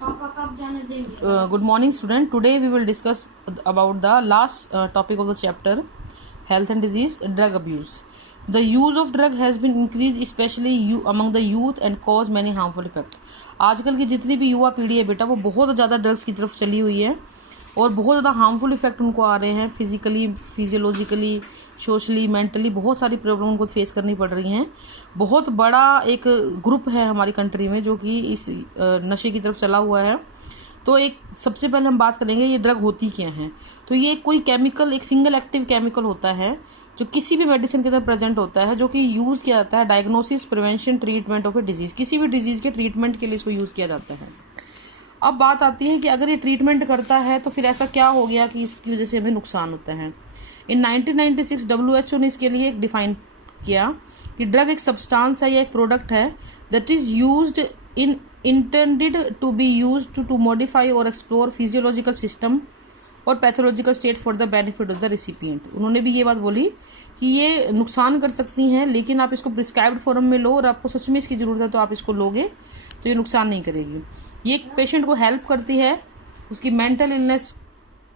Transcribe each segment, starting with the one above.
Good morning, student. Today we will discuss about the last topic of the chapter, health and disease, drug abuse. The use of drug has been increased especially among the youth and cause many harmful effect. आजकल की जितनी भी युवा पीढ़ी है बेटा वो बहुत ज़्यादा ड्रग्स की तरफ चली हुई है और बहुत ज़्यादा हार्मफुल इफेक्ट उनको आ रहे हैं. फिजिकली, फिजियोलॉजिकली, सोशली, मेंटली बहुत सारी प्रॉब्लम उनको फेस करनी पड़ रही हैं. बहुत बड़ा एक ग्रुप है हमारी कंट्री में जो कि इस नशे की तरफ चला हुआ है. तो एक सबसे पहले हम बात करेंगे ये ड्रग होती क्या हैं. तो ये कोई केमिकल, एक सिंगल एक्टिव केमिकल होता है जो किसी भी मेडिसिन के अंदर प्रेजेंट होता है, जो कि यूज़ किया जाता है diagnosis, prevention, treatment of A disease. किसी भी डिजीज़ के ट्रीटमेंट के लिए इसको यूज़ किया जाता है. अब बात आती है कि अगर ये ट्रीटमेंट करता है तो फिर ऐसा क्या हो गया कि इसकी वजह से हमें नुकसान होता है. इन 1996 WHO ने इसके लिए एक डिफाइन किया कि ड्रग एक सब्सटेंस है या एक प्रोडक्ट है that is used in intended to be used to modify or explore physiological system or pathological state for the benefit of the recipient. उन्होंने भी ये बात बोली कि ये नुकसान कर सकती हैं लेकिन आप इसको प्रिस्क्राइब्ड फॉर्म में लो और आपको सच में इसकी ज़रूरत है तो आप इसको लोगे तो ये नुकसान नहीं करेगी. ये एक पेशेंट को हेल्प करती है उसकी मेंटल इलनेस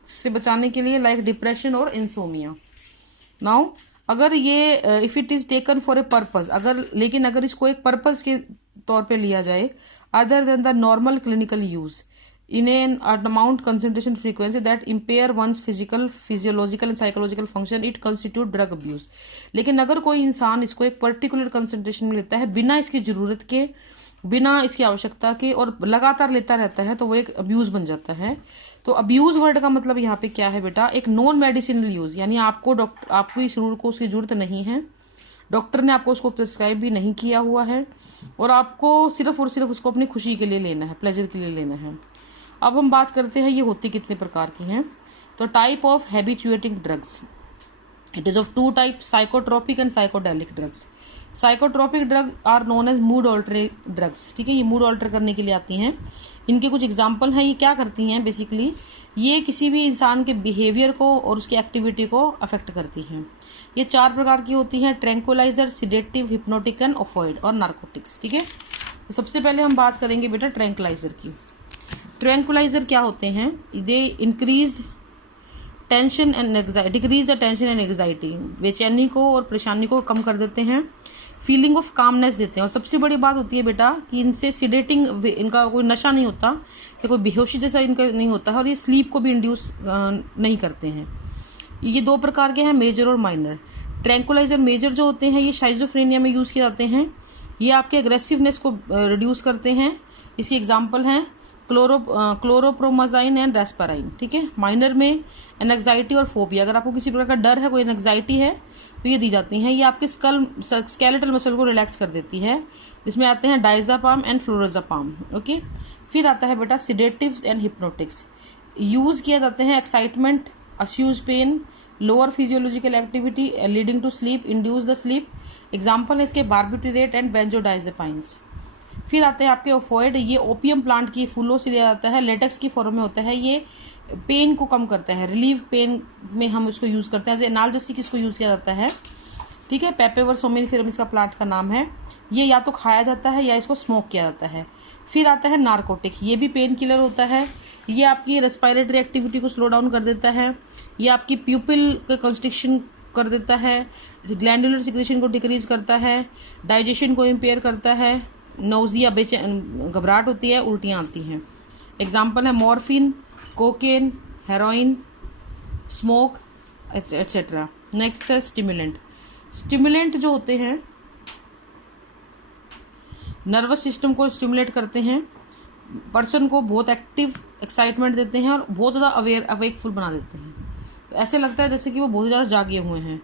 से बचाने के लिए, लाइक डिप्रेशन और इंसोमिया. नाउ अगर ये if it is taken for a purpose, अगर इसको एक पर्पस के तौर पे लिया जाए other than the normal clinical use in an amount, concentration, frequency that impair one's physical, physiological and psychological function, it constitute drug abuse. लेकिन अगर कोई इंसान इसको एक पर्टिकुलर कंसंट्रेशन में लेता है बिना इसकी ज़रूरत के, बिना इसकी आवश्यकता के और लगातार लेता रहता है तो वो एक अब्यूज़ बन जाता है. तो अब्यूज़ वर्ड का मतलब यहाँ पे क्या है बेटा, एक नॉन मेडिसिनल यूज़, यानी आपको इस रूल को उसकी ज़रूरत नहीं है, डॉक्टर ने आपको उसको प्रिस्क्राइब भी नहीं किया हुआ है और आपको सिर्फ और सिर्फ उसको अपनी खुशी के लिए लेना है, प्लेजर के लिए लेना है. अब हम बात करते हैं ये होती कितने प्रकार की हैं. तो type of habituating drugs, it is of two type, psychotropic and psychedelic drugs. Psychotropic drug are known as mood altering drugs. ठीक है, ये मूड ऑल्टर करने के लिए आती हैं. इनके कुछ एग्जांपल हैं. ये क्या करती हैं बेसिकली, ये किसी भी इंसान के बिहेवियर को और उसकी एक्टिविटी को अफेक्ट करती हैं. ये 4 प्रकार की होती हैं: ट्रैंक्विलाइजर, सिडेटिव, हिप्नोटिक एंड ऑफॉइड और नार्कोटिक्स. ठीक है, तो सबसे पहले हम बात करेंगे बेटा ट्रैंक्विलाइजर की. ट्रैंक्विलाइजर क्या होते हैं, they increase tension and anxiety, decrease the tension and anxiety, बेचैनी को और परेशानी को कम कर देते हैं, फीलिंग ऑफ कामनेस देते हैं. और सबसे बड़ी बात होती है बेटा कि इनसे सिडेटिंग, इनका कोई नशा नहीं होता या कोई बेहोशी जैसा इनका नहीं होता है और ये स्लीप को भी इंड्यूस नहीं करते हैं. ये 2 प्रकार के हैं, मेजर और माइनर. ट्रैंक्विलाइजर मेजर जो होते हैं ये शाइजोफ्रेनिया में यूज़ किए जाते हैं. ये आपके एग्रेसिवनेस को रिड्यूस करते हैं. इसके एग्जाम्पल हैं क्लोरोप्रोमाजाइन एंड रेस्पाराइन. ठीक है, माइनर में एंग्जाइटी और फोबिया, अगर आपको किसी प्रकार का डर है, कोई एंग्जाइटी है तो ये दी जाती हैं. ये आपके स्केलेटल मसल को रिलैक्स कर देती है. इसमें आते हैं डायजापाम एंड फ्लोराजापाम. ओके, फिर आता है बेटा सिडेटिव्स एंड हिप्नोटिक्स. यूज़ किए जाते हैं excitement, assuage pain, lower physiological activity leading to sleep, induce the sleep. Example है इसके बार्बिट्यूरेट एंड बेंजोडाइजेपाइंस. फिर आते हैं आपके ओफोइड. ये ओपियम प्लांट की फूलों से लिया जाता है, लेटेक्स की फॉर्म में होता है. ये पेन को कम करता है, रिलीव पेन में हम इसको यूज़ करते हैं. एज एनाल्जेसिक इसको यूज़ किया जाता है. ठीक है, पेपेवर सोमेनिफेरम इसका प्लांट का नाम है. ये या तो खाया जाता है या इसको स्मोक किया जाता है. फिर आता है नार्कोटिक. ये भी पेन किलर होता है. ये आपकी रेस्पिरेटरी एक्टिविटी को स्लो डाउन कर देता है. ये आपकी प्यूपिल का कंस्ट्रिक्शन कर देता है, ग्लैंडुलर सिक्रेशन को डिक्रीज करता है, डाइजेशन को इम्पेयर करता है, नोजिया, घबराहट होती है, उल्टियाँ आती हैं. एग्जाम्पल है morphine, cocaine, heroin, smoke etcetera. Next है स्टिमुलेंट. स्टिमुलेंट जो होते हैं नर्वस सिस्टम को स्टिमुलेट करते हैं, पर्सन को बहुत एक्टिव, एक्साइटमेंट देते हैं और बहुत ज़्यादा अवेकफुल बना देते हैं. तो ऐसे लगता है जैसे कि वो बहुत ज़्यादा जागे हुए हैं,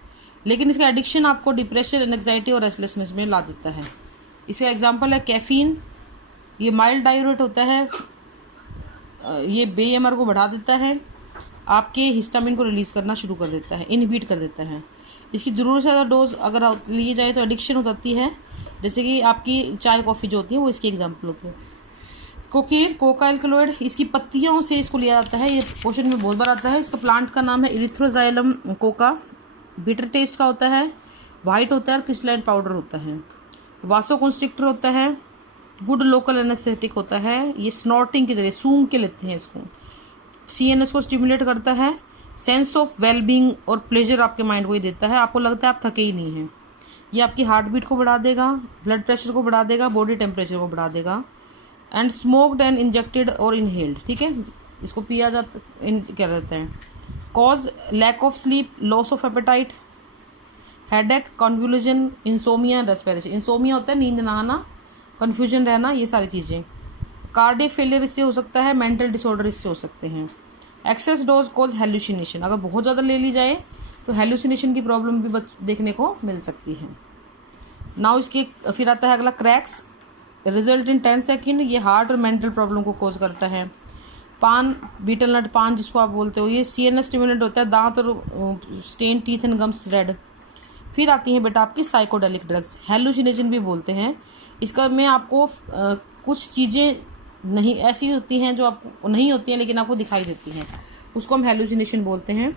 लेकिन इसका एडिक्शन आपको डिप्रेशन, एंग्जाइटी और रेस्टलेसनेस में ला देता है. इसका एग्जांपल है कैफीन. ये माइल्ड डायूरेट होता है, ये BMR को बढ़ा देता है, आपके हिस्टामिन को रिलीज़ करना शुरू कर देता है, इनहिबिट कर देता है. इसकी ज़रूरत से ज़्यादा डोज अगर ली जाए तो एडिक्शन हो जाती है, जैसे कि आपकी चाय कॉफ़ी जो होती है वो इसकी एग्जाम्पल होती है. कोकीन, कोका एल्कलॉइड, इसकी पत्तियों से इसको लिया जाता है. ये पोषण में बहुत बार आता है. इसका प्लांट का नाम है इरिथ्रोजाइलम कोका. बिटर टेस्ट का होता है, वाइट होता है और क्रिस्टलाइन पाउडर होता है. वासोकॉन्स्ट्रिक्टर होता है, गुड लोकल एनेस्थेटिक होता है, ये स्नॉटिंग की तरह सूंघ के लेते हैं इसको। CNS को स्टिमुलेट करता है, सेंस ऑफ वेलबींग और प्लेजर आपके माइंड को ही देता है, आपको लगता है आप थके ही नहीं हैं। ये आपकी हार्ट बीट को बढ़ा देगा, ब्लड प्रेशर को बढ़ा देगा, बॉडी टेम्परेचर को बढ़ा देगा। And smoked and injected or inhaled, ठीक है, इसको पिया जाता क्या रहता है। Cause lack of sleep, loss of appetite, headache, confusion, insomnia, respiration. Insomnia होता है नींद ना आना, कन्फ्यूजन रहना, ये सारी चीज़ें। कार्डियक फेलियर इससे हो सकता है, मेंटल डिसऑर्डर इससे हो सकते हैं। एक्सेस डोज कॉज हेल्यूसिनेशन, अगर बहुत ज़्यादा ले ली जाए तो हेल्यूसिनेशन की प्रॉब्लम भी देखने को मिल सकती है। नाउ इसके फिर आता है अगला क्रैक्स, रिजल्ट इन 10 सेकेंड, ये हार्ट और मेंटल प्रॉब्लम को कॉज करता है। पान, बीटल नट पान जिसको आप बोलते हो, ये CNS स्टिमुलेंट होता है, दांत और stain teeth and gums red. फिर आती है बेटा आपकी साइकोडेलिक ड्रग्स, हेलुसिनेशन भी बोलते हैं इसका। में आपको कुछ चीज़ें नहीं ऐसी होती हैं जो आपको नहीं होती हैं लेकिन आपको दिखाई देती हैं, उसको हम हेलुसिनेशन बोलते हैं।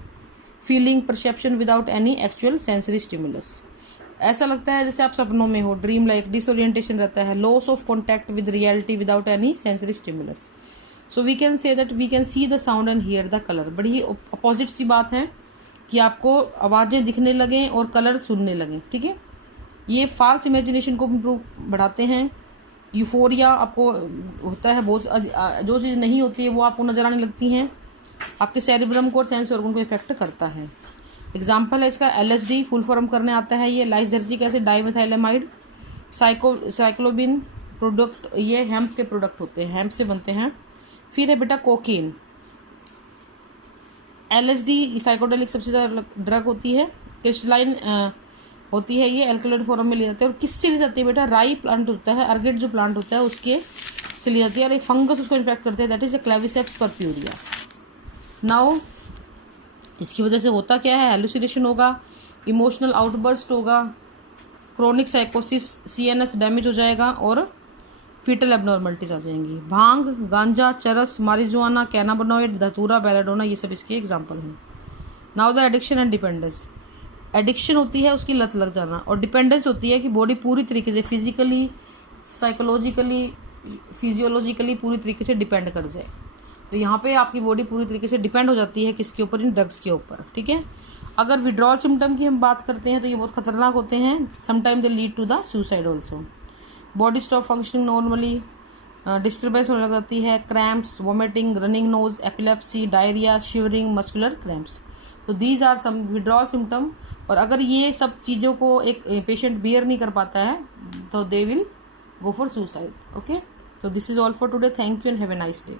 Feeling, perception without any actual sensory stimulus, ऐसा लगता है जैसे आप सपनों में हो, ड्रीम लाइक, डिसओरिएंटेशन रहता है। Loss of contact with reality without any sensory stimulus. So we can say that we can see the sound and hear the colour. बड़ी ही अपोजिट सी बात है कि आपको आवाज़ें दिखने लगें और कलर सुनने लगें, ठीक है। ये फॉल्स इमेजिनेशन को इम्प्रूव बढ़ाते हैं। यूफोरिया आपको होता है, बहुत जो चीज़ नहीं होती है वो आपको नजर आने लगती हैं। आपके सेरिब्रम को और सेंस ऑर्गन को इफेक्ट करता है। एग्जाम्पल है इसका LSD, फुल फॉर्म करने आता है ये लाइसर्जिक एसिड डाइमेथाइलेमाइड। साइक्लोबिन प्रोडक्ट, ये हेम्प के प्रोडक्ट होते हैं, हेम्प से बनते हैं। फिर है बेटा कोकीन। LSD साइकोडेलिक सबसे ज़्यादा ड्रग होती है, क्रिस्टलाइन होती है, ये एल्कलॉइड फॉर्म में ली जाती है। और किससे ली जाती है बेटा, राई प्लांट होता है, अर्गेट जो प्लांट होता है उसके से ली जाती है, और एक फंगस उसको इन्फेक्ट करते हैं, दैट इज क्लेविसेप्स पर्प्यूरिया। नाउ इसकी वजह से होता क्या है, हेलुसिनेशन होगा, इमोशनल आउटबर्स्ट होगा, क्रोनिक साइकोसिस, CNS डैमेज हो जाएगा और फीटल एबनॉर्मलिटीज आ जाएंगी। भांग, गांजा, चरस, मारिजुआना, कैनाबनॉइड, धतूरा, बेलाडोना, ये सब इसके एग्जाम्पल हैं। Now the addiction and dependence. Addiction होती है उसकी लत लग जाना, और डिपेंडेंस होती है कि बॉडी पूरी तरीके से फिजिकली, साइकोलॉजिकली, फिजियोलॉजिकली पूरी तरीके से डिपेंड कर जाए। तो यहाँ पे आपकी बॉडी पूरी तरीके से डिपेंड हो जाती है किसके ऊपर, इन ड्रग्स के ऊपर, ठीक है। अगर विड्रॉल सिम्टम की हम बात करते हैं तो ये बहुत खतरनाक होते हैं। Sometime they lead to the suicide also. Body stop functioning normally, disturbance होने लग जाती है, cramps, vomiting, running nose, epilepsy, diarrhoea, shivering, muscular cramps. तो these are some withdrawal symptom. और अगर ये सब चीज़ों को एक पेशेंट बियर नहीं कर पाता है तो they will go for suicide. Okay, so this is all for today. Thank you and have a nice day.